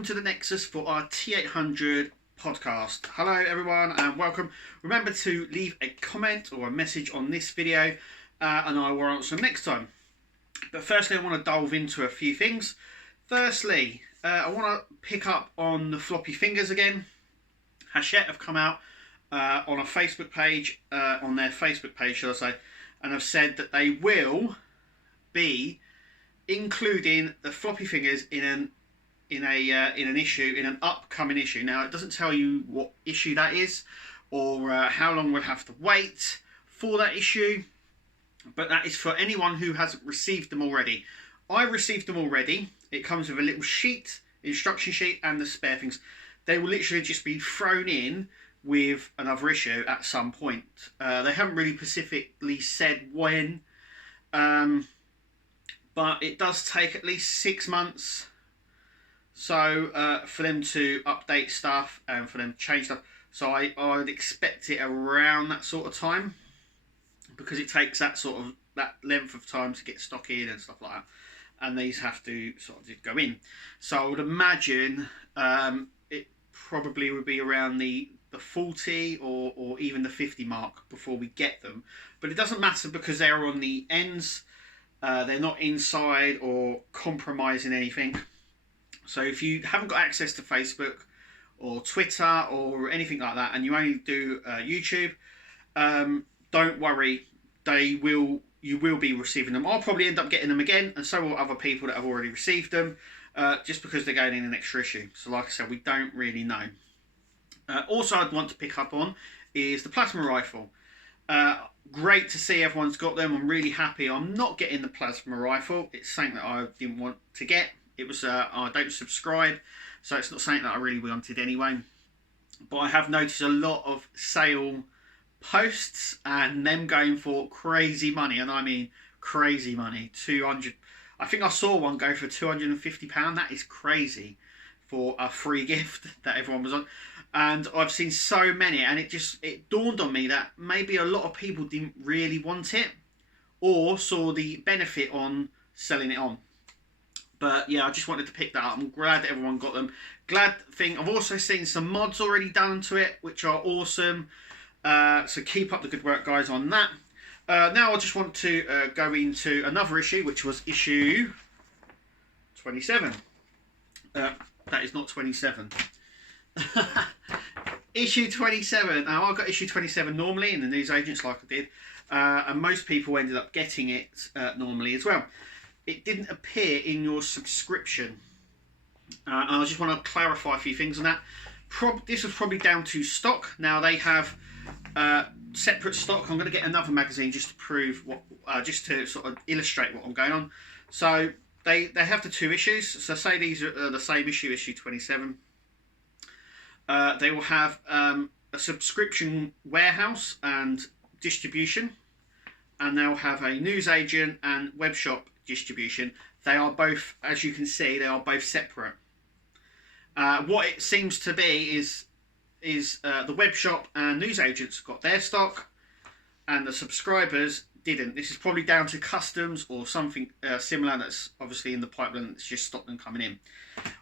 welcome to the Nexus for our T800 podcast. Hello everyone and welcome. Remember to leave a comment or a message on this video and I will answer them next time. But firstly, I want to delve into a few things. Firstly, I want to pick up on the floppy fingers again. Hachette have come out on a Facebook page, on their Facebook page, shall I say, and have said that they will be including the floppy fingers in an upcoming issue. Now, it doesn't tell you what issue that is or how long we'll have to wait for that issue, but that is for anyone who hasn't received them already. I received them already. It comes with a little sheet, instruction sheet, and the spare things. They will literally just be thrown in with another issue at some point. They haven't really specifically said when, but it does take at least 6 months. So for them to update stuff and for them to change stuff. So I would expect it around that sort of time, because it takes that length of time to get stock in and stuff like that. And these have to sort of go in. So I would imagine it probably would be around the 40 or even the 50 mark before we get them. But it doesn't matter because they're on the ends. They're not inside or compromising anything. So if you haven't got access to Facebook or Twitter or anything like that, and you only do YouTube, don't worry. You will be receiving them. I'll probably end up getting them again, and so will other people that have already received them, just because they're going in an extra issue. So like I said, we don't really know. Also, I'd want to pick up on is the plasma rifle. Great to see everyone's got them. I'm really happy. I'm not getting the plasma rifle. It's something that I didn't want to get. It was I don't subscribe, so it's not something that I really wanted anyway. But I have noticed a lot of sale posts and them going for crazy money, and I mean crazy money. 200. I think I saw one go for £250. That is crazy for a free gift that everyone was on. And I've seen so many, and it dawned on me that maybe a lot of people didn't really want it or saw the benefit on selling it on. But yeah, I just wanted to pick that up. I'm glad that everyone got them. I've also seen some mods already done to it, which are awesome. So keep up the good work, guys, on that. Now I just want to go into another issue, which was issue 27. That is not 27. Issue 27. Now, I got issue 27 normally in the newsagents like I did. And most people ended up getting it normally as well. It didn't appear in your subscription. And I just want to clarify a few things on that. This was probably down to stock. Now they have separate stock. I'm going to get another magazine just to prove what, just to sort of illustrate what I'm going on. So they have the two issues. So say these are the same issue, issue 27. They will have a subscription warehouse and distribution, and they'll have a newsagent and web shop distribution. They are both, as you can see, they are both separate. What it seems to be is the web shop and newsagents got their stock, and the subscribers didn't. This is probably down to customs or something similar that's obviously in the pipeline that's just stopped them coming in.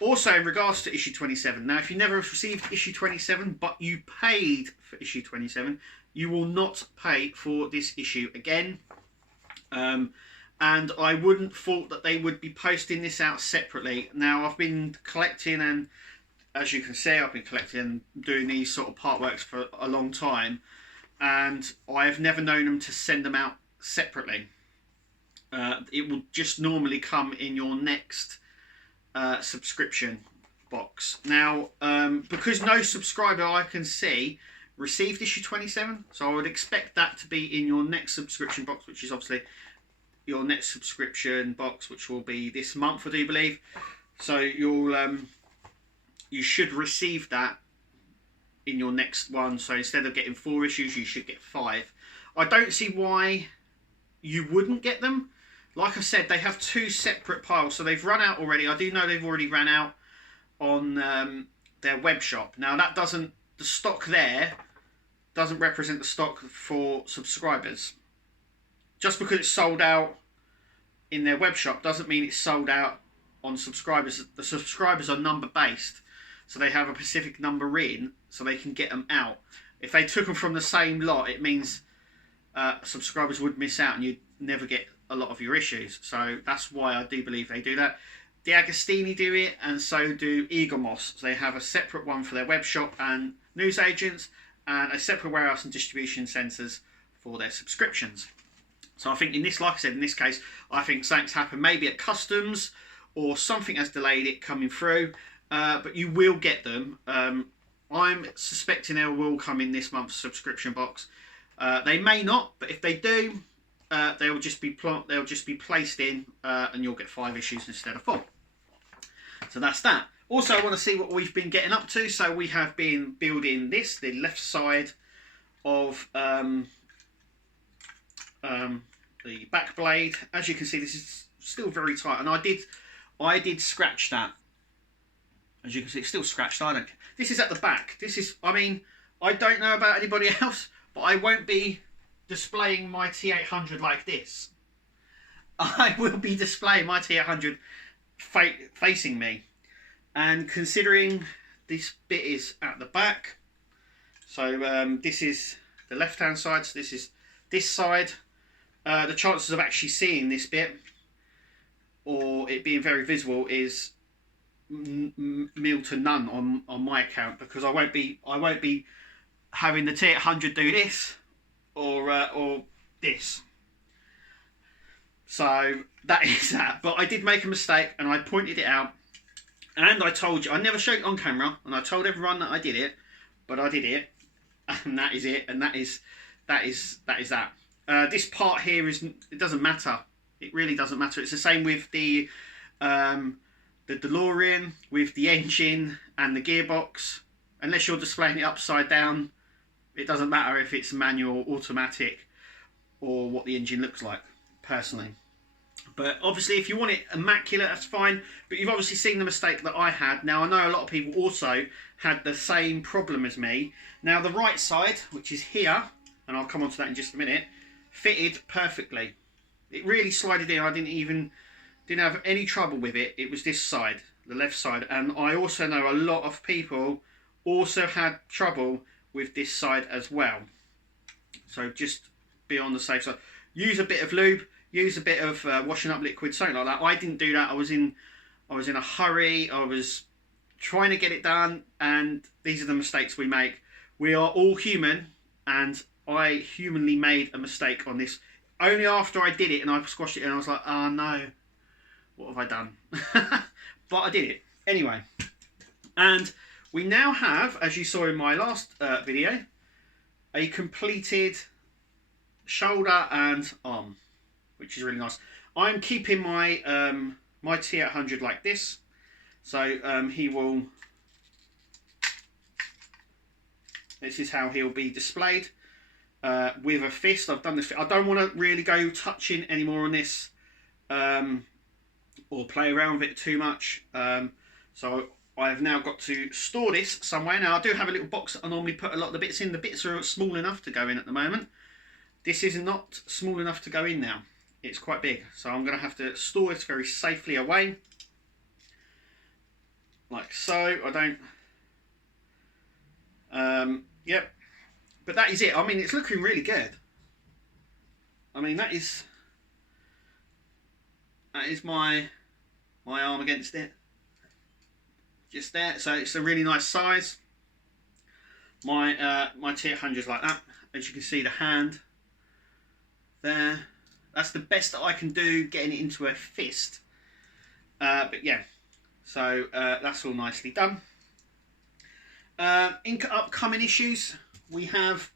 Also, in regards to issue 27, now if you never received issue 27 but you paid for issue 27, you will not pay for this issue again. And I wouldn't thought that they would be posting this out separately. Now, I've been collecting, and as you can see, I've been collecting and doing these sort of part works for a long time, and I've never known them to send them out separately. It will just normally come in your next subscription box. Now, because no subscriber I can see received issue 27, so I would expect that to be in your next subscription box, which is obviously your next subscription box, which will be this month, I do believe. So you should receive that in your next one. So instead of getting 4 issues, you should get 5. I don't see why you wouldn't get them. Like I said, they have 2 separate piles, so they've run out already. I do know they've already ran out on their web shop. Now the stock there doesn't represent the stock for subscribers. Just because it's sold out in their web shop doesn't mean it's sold out on subscribers. The subscribers are number based, so they have a specific number in, so they can get them out. If they took them from the same lot, it means subscribers would miss out, and you'd never get a lot of your issues. So that's why I do believe they do that. The Agostini do it, and so do Eaglemoss. So they have a separate one for their web shop and newsagents, and a separate warehouse and distribution centres for their subscriptions. So I think in this, like I said, in this case, I think something's happened maybe at customs, or something has delayed it coming through, but you will get them. I'm suspecting they will come in this month's subscription box. They may not, but if they do, they'll just be placed in, and you'll get 5 issues instead of 4. So that's that. Also, I want to see what we've been getting up to. So we have been building this, the left side of the back blade. As you can see, this is still very tight, and I did scratch that. As you can see, it's still scratched. I don't. This is at the back. This is. I mean, I don't know about anybody else, but I won't be displaying my T800 like this. I will be displaying my T800 facing me, and considering this bit is at the back, so this is the left hand side, so this is this side, the chances of actually seeing this bit or it being very visible is nil to none on my account, because I won't be having the T800 do this or this. So that is that. But I did make a mistake, and I pointed it out, and I told you. I never showed it on camera, and I told everyone that I did it, but I did it, and that is it, and that is that. This part here it doesn't matter. It really doesn't matter. It's the same with the DeLorean, with the engine and the gearbox. Unless you're displaying it upside down, it doesn't matter if it's manual, automatic, or what the engine looks like, personally. But obviously, if you want it immaculate, that's fine. But you've obviously seen the mistake that I had. Now, I know a lot of people also had the same problem as me. Now, the right side, which is here, and I'll come on to that in just a minute, fitted perfectly. It really slided in. I didn't have any trouble with it. It was this side, the left side. And I also know a lot of people also had trouble with this side as well. So just be on the safe side. Use a bit of lube. Use a bit of washing up liquid, something like that. I didn't do that. I was in a hurry. I was trying to get it done, and these are the mistakes we make. We are all human, and I humanly made a mistake on this. Only after I did it and I squashed it, and I was like, oh no, what have I done? But I did it anyway. And we now have, as you saw in my last video, a completed shoulder and arm, which is really nice. I'm keeping my my T800 like this, so he will. This is how he'll be displayed with a fist. I've done this. I don't want to really go touching anymore on this or play around with it too much. So I have now got to store this somewhere. Now I do have a little box that I normally put a lot of the bits in. The bits are small enough to go in at the moment. This is not small enough to go in now. It's quite big, so I'm going to have to store this very safely away, like so. I don't. Yep. But that is it. I mean, it's looking really good. I mean, that is my arm against it. Just there. So it's a really nice size. My T800 is like that. As you can see, the hand there. That's the best that I can do, getting it into a fist. But yeah, so that's all nicely done. In upcoming issues, we have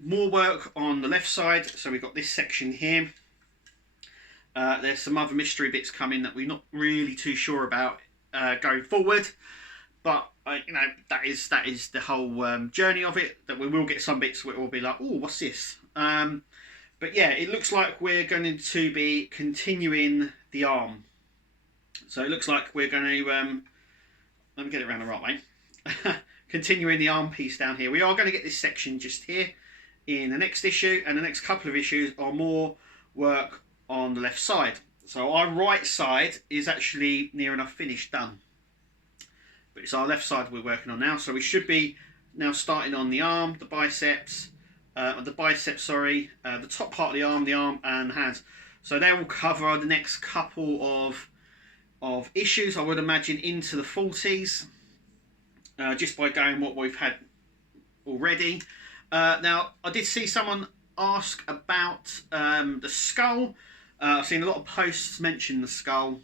more work on the left side. So we've got this section here. There's some other mystery bits coming that we're not really too sure about going forward. But you know, that is the whole journey of it. That we will get some bits where it will be like, oh, what's this? But yeah, it looks like we're going to be continuing the arm. So it looks like we're going to, let me get it around the right way. Continuing the arm piece down here. We are going to get this section just here in the next issue, and the next couple of issues are more work on the left side. So our right side is actually near enough finished, done. But it's our left side we're working on now. So we should be now starting on the arm, the biceps, the top part of the arm and hands. So they will cover the next couple of issues, I would imagine, into the 40s, just by going what we've had already. Now, I did see someone ask about the skull. I've seen a lot of posts mention the skull.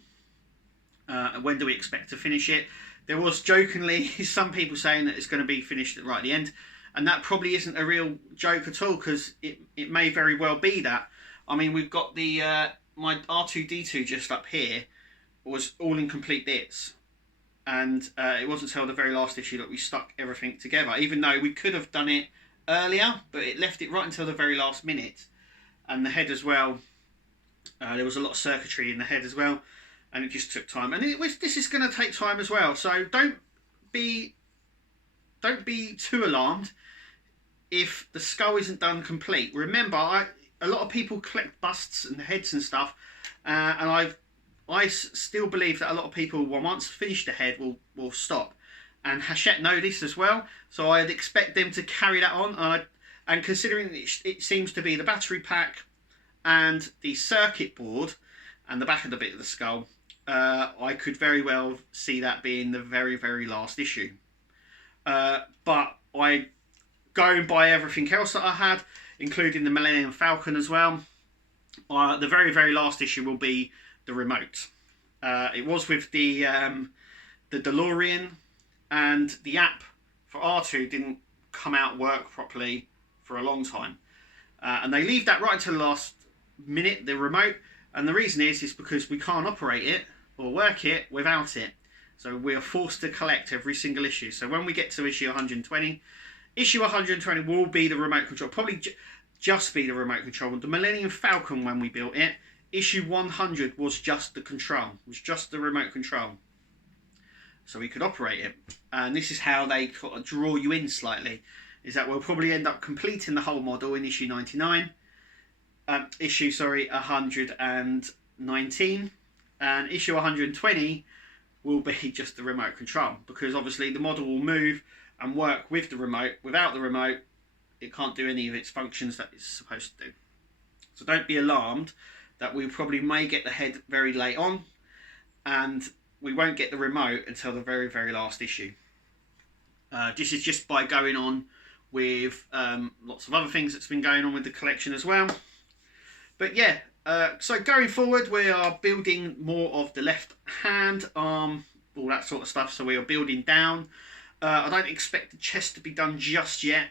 When do we expect to finish it? There was jokingly some people saying that it's going to be finished right at the end, and that probably isn't a real joke at all, because it may very well be that. I mean, we've got the my R2-D2 just up here was all in complete bits, and it wasn't until the very last issue that we stuck everything together, even though we could have done it earlier, but it left it right until the very last minute. And the head as well, there was a lot of circuitry in the head as well, and it just took time, and this is going to take time as well. So don't be too alarmed if the skull isn't done complete. Remember, a lot of people collect busts and heads and stuff, and I still believe that a lot of people, well, once finished the head, will stop. And Hachette know this as well, so I'd expect them to carry that on. And considering it seems to be the battery pack and the circuit board and the back of the bit of the skull, I could very well see that being the very, very last issue. But going by everything else that I had, including the Millennium Falcon as well, the very, very last issue will be the remote. It was with the DeLorean, and the app for R2 didn't come out work properly for a long time. And they leave that right until the last minute, the remote, and the reason is because we can't operate it or work it without it. So we are forced to collect every single issue. So when we get to issue 120, issue 120 will be the remote control, probably just be the remote control. The Millennium Falcon, when we built it, issue 100 was just the control, was just the remote control. So we could operate it. And this is how they sort of draw you in slightly, is that we'll probably end up completing the whole model in issue 99, issue 119, and issue 120 will be just the remote control, because obviously the model will move and work with the remote. Without the remote, it can't do any of its functions that it's supposed to do. So don't be alarmed that we probably may get the head very late on, and we won't get the remote until the very, very last issue. This is just by going on with lots of other things that's been going on with the collection as well. But yeah, so going forward, we are building more of the left hand, arm, all that sort of stuff. So we are building down. I don't expect the chest to be done just yet.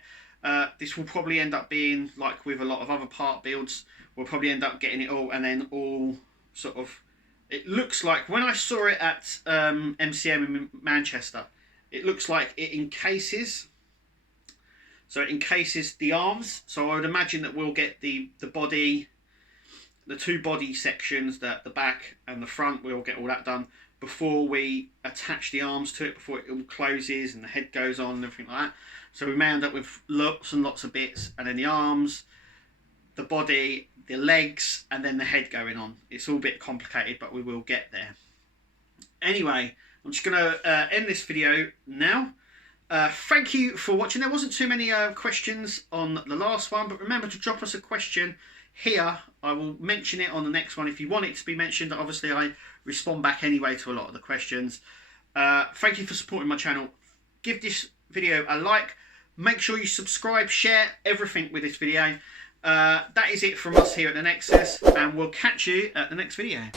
This will probably end up being like with a lot of other part builds. We'll probably end up getting it all, and then all sort of, it looks like, when I saw it at MCM in Manchester, it looks like it encases. So it encases the arms. So I would imagine that we'll get the body, the two body sections, the back and the front, we'll get all that done before we attach the arms to it, before it all closes and the head goes on and everything like that. So we may end up with lots and lots of bits, and then the arms, the body, the legs, and then the head going on. It's all a bit complicated, but we will get there. Anyway, I'm just going to end this video now. Thank you for watching. There wasn't too many questions on the last one, but remember to drop us a question here. I will mention it on the next one if you want it to be mentioned. Obviously, I respond back anyway to a lot of the questions. Thank you for supporting my channel. Give this video a like. Make sure you subscribe, share everything with this video. That is it from us here at the Nexus, and we'll catch you at the next video.